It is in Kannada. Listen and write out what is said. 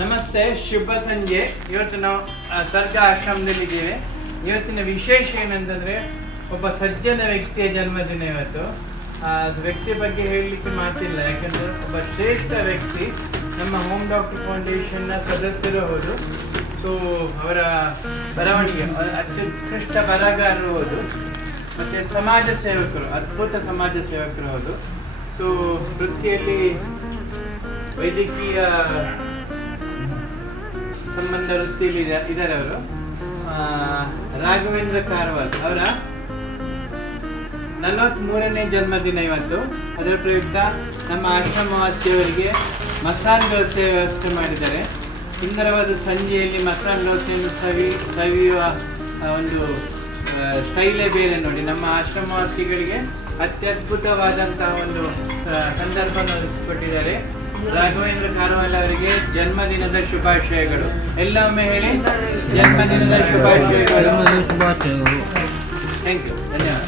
ನಮಸ್ತೆ, ಶುಭ ಸಂಜೆ. ಇವತ್ತು ನಾವು ಸರ್ಗ ಆಶ್ರಮದಲ್ಲಿದ್ದೇವೆ. ಇವತ್ತಿನ ವಿಶೇಷ ಏನಂತಂದರೆ, ಒಬ್ಬ ಸಜ್ಜನ ವ್ಯಕ್ತಿಯ ಜನ್ಮದಿನ ಇವತ್ತು. ವ್ಯಕ್ತಿ ಬಗ್ಗೆ ಹೇಳಲಿಕ್ಕೆ ಮಾತಿಲ್ಲ, ಯಾಕೆಂದರೆ ಒಬ್ಬ ಶ್ರೇಷ್ಠ ವ್ಯಕ್ತಿ, ನಮ್ಮ ಹೋಮ್ ಡಾಕ್ಟರ್ ಫೌಂಡೇಶನ್ನ ಸದಸ್ಯರು ಹೌದು. ಸೊ ಅವರ ಬರವಣಿಗೆ ಅತ್ಯುತ್ಕೃಷ್ಟ ಬರಹಗಾರರು ಹೌದು, ಮತ್ತು ಸಮಾಜ ಸೇವಕರು, ಅದ್ಭುತ ಸಮಾಜ ಸೇವಕರು ಹೌದು. ಸೊ ವೃತ್ತಿಯಲ್ಲಿ ವೈದ್ಯಕೀಯ ಸಂಬಂಧ ವೃತ್ತಿಯಲ್ಲಿ ಇದ್ದಾರೆ ಅವರು. ರಾಘವೇಂದ್ರ ಕಾರವಾಲ್ ಅವರ 43ನೇ ಜನ್ಮದಿನ ಇವತ್ತು. ಅದರ ಪ್ರಯುಕ್ತ ನಮ್ಮ ಆಶ್ರಮವಾಸಿಯವರಿಗೆ ಮಸಾಲೆ ದೋಸೆ ವ್ಯವಸ್ಥೆ ಮಾಡಿದ್ದಾರೆ. ಸುಂದರವಾದ ಸಂಜೆಯಲ್ಲಿ ಮಸಾಲೆ ದೋಸೆಯನ್ನು ಸವಿಯುವ ಒಂದು ಸ್ಟೈಲೇ ಬೇರೆ ನೋಡಿ. ನಮ್ಮ ಆಶ್ರಮವಾಸಿಗಳಿಗೆ ಅತ್ಯದ್ಭುತವಾದಂತಹ ಒಂದು ಸಂದರ್ಭವನ್ನು ಕೊಟ್ಟಿದ್ದಾರೆ. ರಾಘವೇಂದ್ರ ಕಾರವಾಲ್ ಅವರಿಗೆ ಜನ್ಮದಿನದ ಶುಭಾಶಯಗಳು. ಎಲ್ಲೊಮ್ಮೆ ಹೇಳಿ, ಜನ್ಮದಿನದ ಶುಭಾಶಯಗಳು. ಥ್ಯಾಂಕ್ ಯು, ಧನ್ಯವಾದ.